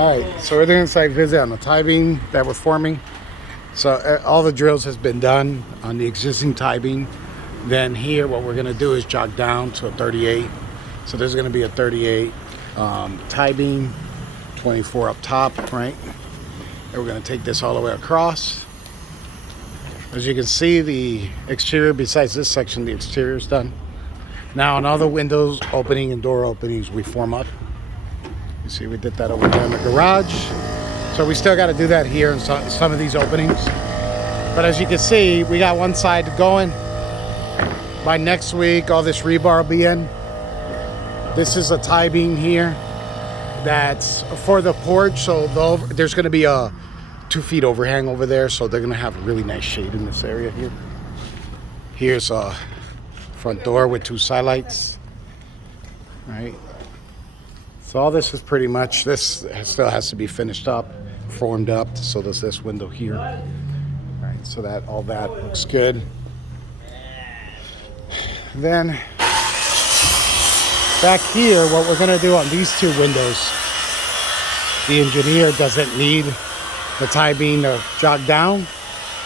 Alright, so we're doing a site visit on the tie beam that we're forming. So all the drills has been done on the existing tie beam. Then here what we're going to do is jog down to a 38. So there's going to be a 38 tie beam, 24 up top, right? And we're going to take this all the way across. As you can see, the exterior, besides this section, the exterior is done. Now on all the windows opening and door openings, we form up. You see, we did that over there in the garage. So we still got to do that here in some of these openings. But as you can see, we got one side going. By next week, all this rebar will be in. This is a tie beam here that's for the porch. So there's going to be a 2 feet overhang over there. So they're going to have a really nice shade in this area here. Here's a front door with 2 skylights. Right. So all this is pretty much, this still has to be finished up, formed up. So there's this window here. Right, so that all that looks good. Then back here, what we're going to do on these 2 windows, the engineer doesn't need the tie beam to jog down.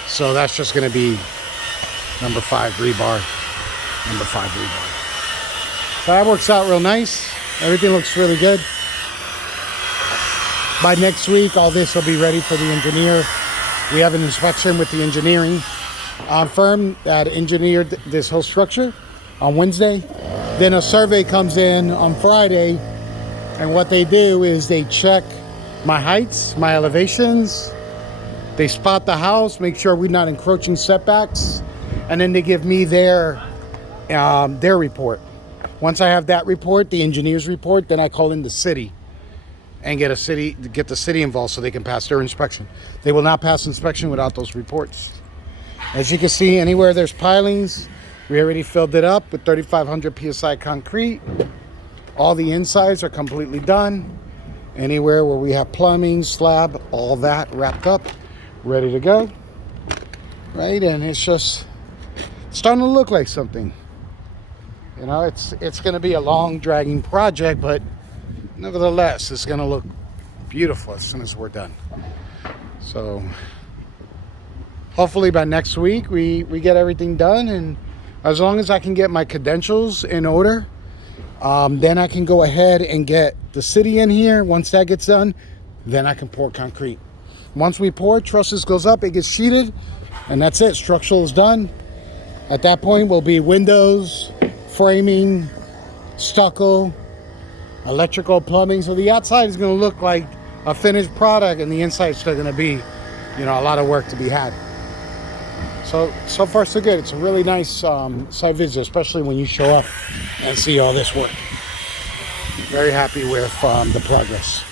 So that's just going to be number 5 rebar. So that works out real nice. Everything looks really good. By next week, all this will be ready for the engineer. We have an inspection with the engineering firm that engineered this whole structure on Wednesday. Then a survey comes in on Friday, and what they do is they check my heights, my elevations. They spot the house, make sure we're not encroaching setbacks, and then they give me their report. Once I have that report, the engineer's report, then I call in the city and get the city involved so they can pass their inspection. They will not pass inspection without those reports. As you can see, anywhere there's pilings, we already filled it up with 3,500 PSI concrete. All the insides are completely done. Anywhere where we have plumbing, slab, all that wrapped up, ready to go. Right, and it's just starting to look like something. You know, it's going to be a long, dragging project, but nevertheless, it's going to look beautiful as soon as we're done. So, hopefully by next week, we get everything done. And as long as I can get my credentials in order, then I can go ahead and get the city in here. Once that gets done, then I can pour concrete. Once we pour, trusses goes up, it gets sheeted, and that's it. Structural is done. At that point, will be windows, framing, stucco, electrical, plumbing. So the outside is going to look like a finished product, and the inside is still going to be, you know, a lot of work to be had. So far so good. It's a really nice site visit, especially when you show up and see all this work. Very happy with the progress.